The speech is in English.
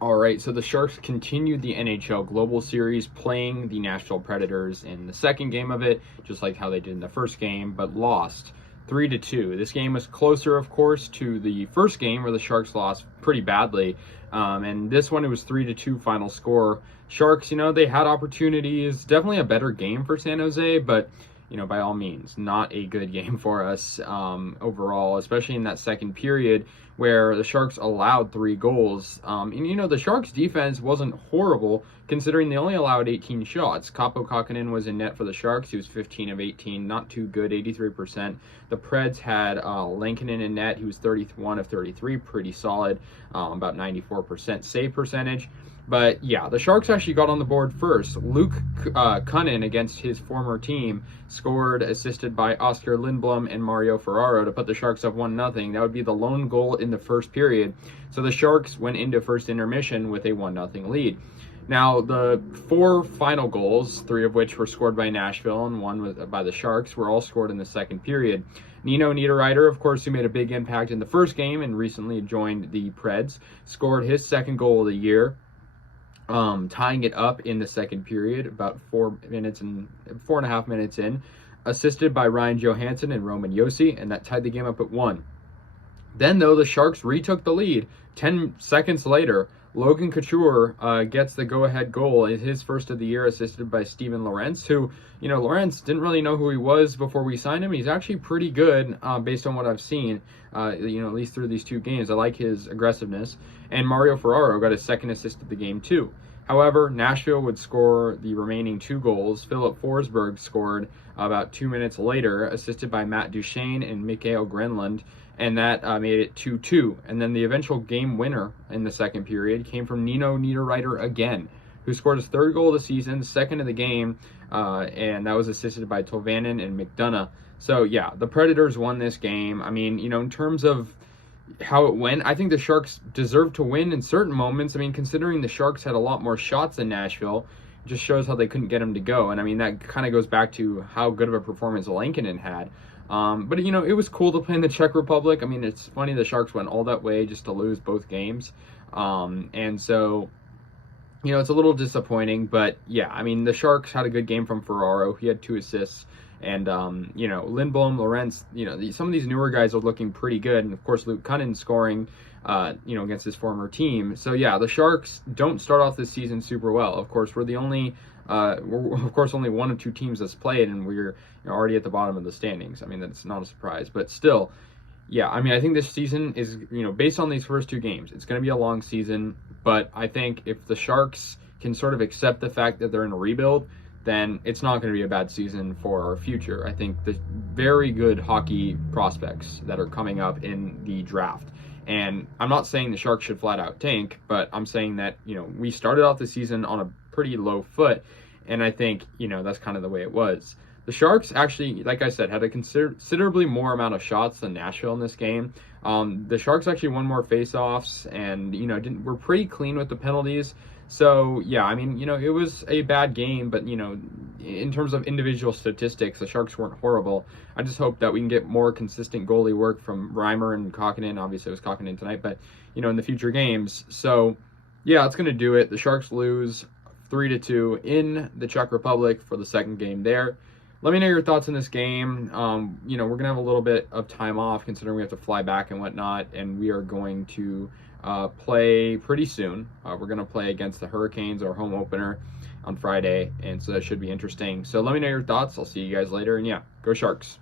All right, so the Sharks continued the NHL Global Series, playing the Nashville Predators in the second game of it, just like how they did in the first game, but lost 3-2. This game was closer, of course, to the first game where the Sharks lost pretty badly, and this one it was 3-2 final score. Sharks, they had opportunities. Definitely a better game for San Jose, but by all means, not a good game for us overall, especially in that second period where the Sharks allowed 3 goals. And the Sharks' defense wasn't horrible considering they only allowed 18 shots. Kaapo Kähkönen was in net for the Sharks. He was 15 of 18, not too good, 83%. The Preds had Lankinen in net. He was 31 of 33, pretty solid, about 94% save percentage. But yeah, the Sharks actually got on the board first. Luke Kunin, against his former team, scored, assisted by Oscar Lindblom and Mario Ferraro to put the Sharks up 1-0. That would be the lone goal in the first period. So the Sharks went into first intermission with a 1-0 lead. Now, the 4 final goals, 3 of which were scored by Nashville and 1 was by the Sharks, were all scored in the second period. Nino Niederreiter, of course, who made a big impact in the first game and recently joined the Preds, scored his second goal of the year, tying it up in the second period, about 4.5 minutes in, assisted by Ryan Johansson and Roman Josi, and that tied the game up at 1. Then, though, the Sharks retook the lead. 10 seconds later, Logan Couture gets the go-ahead goal, his first of the year, assisted by Steven Lorentz, who, Lorentz didn't really know who he was before we signed him. He's actually pretty good based on what I've seen, at least through these 2 games. I like his aggressiveness. And Mario Ferraro got his second assist of the game, too. However, Nashville would score the remaining 2 goals. Philip Forsberg scored about 2 minutes later, assisted by Matt Duchene and Mikael Grenland, and that made it 2-2. And then the eventual game winner in the second period came from Nino Niederreiter again, who scored his 3rd goal of the season, 2nd of the game, and that was assisted by Tolvanen and McDonough. So, yeah, the Predators won this game. I mean, in terms of how it went, I think the Sharks deserved to win in certain moments. I mean, considering the Sharks had a lot more shots than Nashville, it just shows how they couldn't get them to go. And I mean, that kind of goes back to how good of a performance Lankinen had. But it was cool to play in the Czech Republic. I mean, it's funny the Sharks went all that way just to lose both games. And so, it's a little disappointing. But yeah, I mean, the Sharks had a good game from Ferraro. He had 2 assists. And, Lindblom, Lorentz, some of these newer guys are looking pretty good. And, of course, Luke Kunin scoring, against his former team. So, yeah, the Sharks don't start off this season super well. Of course, we're only 1 of 2 teams that's played, and we're already at the bottom of the standings. I mean, that's not a surprise. But still, yeah, I mean, I think this season is, based on these first 2 games, it's going to be a long season. But I think if the Sharks can sort of accept the fact that they're in a rebuild, then it's not going to be a bad season for our future. I think the very good hockey prospects that are coming up in the draft. And I'm not saying the Sharks should flat out tank, but I'm saying that, we started off the season on a pretty low foot. And I think, that's kind of the way it was. The Sharks actually, like I said, had a considerably more amount of shots than Nashville in this game. The Sharks actually won more faceoffs and, were pretty clean with the penalties. So, yeah, I mean, it was a bad game, but, in terms of individual statistics, the Sharks weren't horrible. I just hope that we can get more consistent goalie work from Reimer and Kähkönen. Obviously, it was Kähkönen tonight, but, in the future games. So, yeah, it's going to do it. The Sharks lose 3-2 in the Czech Republic for the second game there. Let me know your thoughts on this game. We're going to have a little bit of time off considering we have to fly back and whatnot, and we are going to play pretty soon. We're going to play against the Hurricanes, our home opener, on Friday, and so that should be interesting. So let me know your thoughts. I'll see you guys later, and yeah, go Sharks.